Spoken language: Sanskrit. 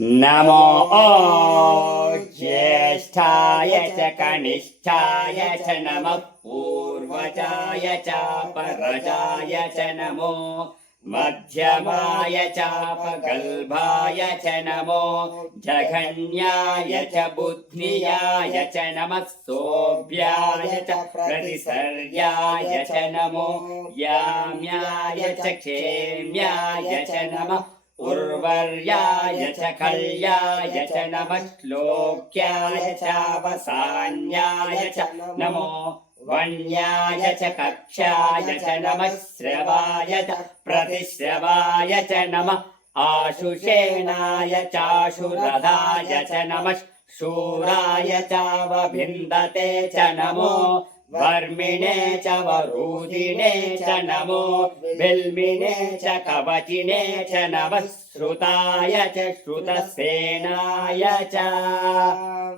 नमो ज्येष्ठाय च कनिष्ठाय च नमः पूर्वजाय च परजाय च नमो मध्यमाय चापगल्भाय च नमो जघन्याय च बुद्धियाय च नमः सोऽभ्याय च प्रतिसर्याय च नमो याम्याय च क्षेम्याय च नमः उर्वर्याय च कल्याय च नमः श्लोक्याय चावसान्याय च नमो वन्याय च कक्षाय च नमः श्रवाय च प्रतिश्रवाय च नमः आशुषेणाय चाशुरधाय च नमः शूराय चावभिन्दते च नमो वर्मिणे च वरूधिने च नमो बिल्मिने च कवचिने च नमः श्रुताय च श्रुतसेनाय च